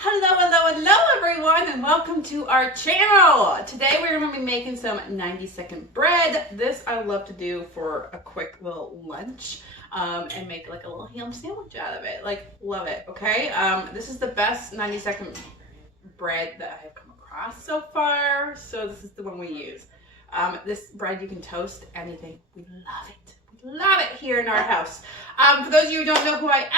Hello everyone, and welcome to our channel. Today we're going to be making some 90-second bread. This I love to do for a quick little lunch and make like a little ham sandwich out of it. Like, love it, okay? This is the best 90-second bread that I have come across so far, so this is the one we use. This bread you can toast anything. We love it. Love it here in our house. For those of you who don't know who I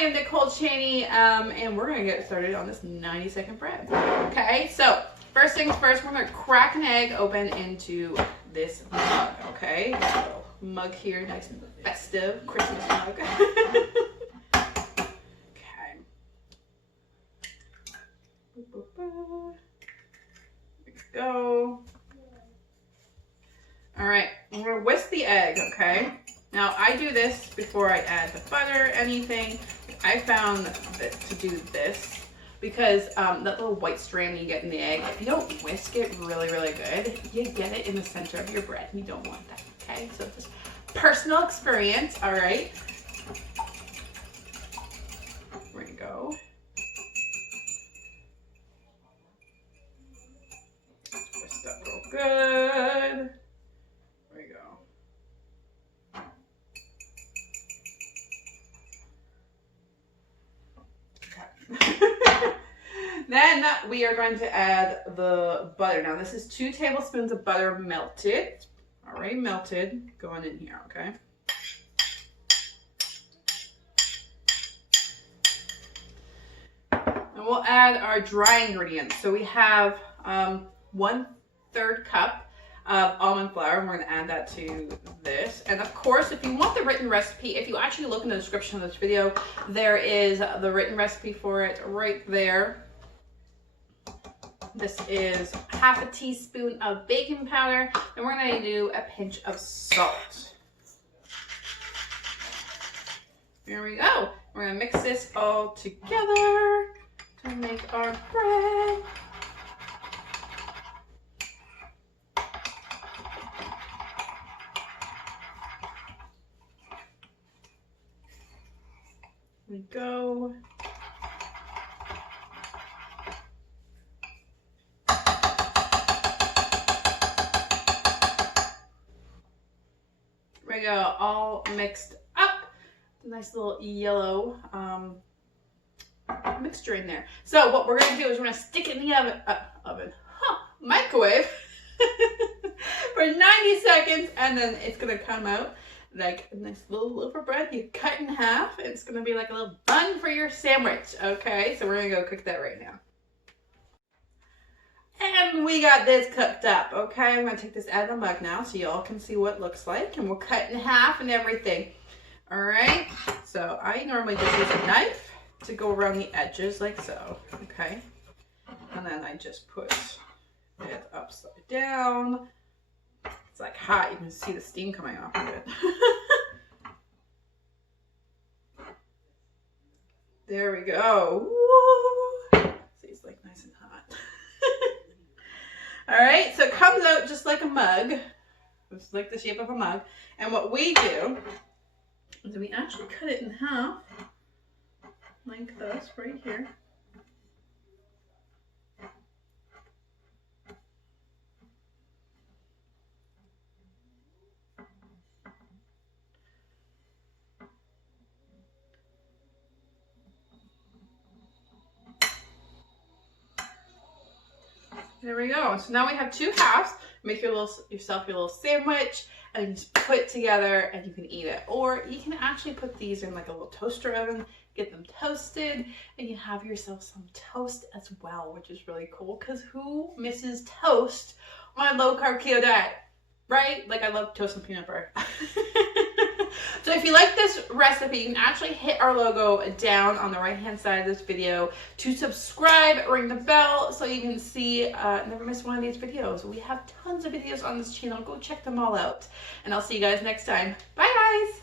am Nicole Cheney, and we're going to get started on this 90-second bread. Okay, so first things first, we're going to crack an egg open into this mug, okay? Got a little mug here, nice and festive Christmas mug. Okay. Here we go. All right, I'm going to whisk the egg, okay? Now, I do this before I add the butter or anything. I found that to do this because that little white strand you get in the egg, if you don't whisk it really, really good, you get it in the center of your bread, and you don't want that, okay? So just personal experience, all right? There we go. Whisk up real good. Then we are going to add the butter. Now this is 2 tablespoons of butter melted. Already melted, going in here, okay? And we'll add our dry ingredients. So we have 1/3 cup of almond flour, and we're going to add that to this. And of course, if you want the written recipe, if you actually look in the description of this video, there is the written recipe for it right there. This is 1/2 teaspoon of baking powder, and we're going to do a pinch of salt. There we go. We're going to mix this all together to make our bread. Here we go. There we go, all mixed up. Nice little yellow mixture in there. So what we're gonna do is we're gonna stick it in the microwave for 90 seconds, and then it's gonna come out like a nice little loaf of bread you cut in half. It's gonna be like a little bun for your sandwich, okay? So we're gonna go cook that right now. And we got this cooked up, okay? I'm gonna take this out of the mug now so y'all can see what it looks like, and we'll cut in half and everything. All right, so I normally just use a knife to go around the edges like so, okay? And then I just put it upside down. It's like hot, you can see the steam coming off of it. There we go. Woo! See, it's like nice and hot. All right, so it comes out just like a mug. It's like the shape of a mug. And what we do is we actually cut it in half, like this right here. There we go. So now we have 2 halves. Make yourself your little sandwich, and just put it together, and you can eat it. Or you can actually put these in like a little toaster oven, get them toasted, and you have yourself some toast as well, which is really cool. Because who misses toast on a low-carb keto diet, right? Like, I love toast and peanut butter. So if you like this recipe, you can actually hit our logo down on the right-hand side of this video to subscribe, ring the bell so you can see, never miss one of these videos. We have tons of videos on this channel. Go check them all out. And I'll see you guys next time. Bye, guys.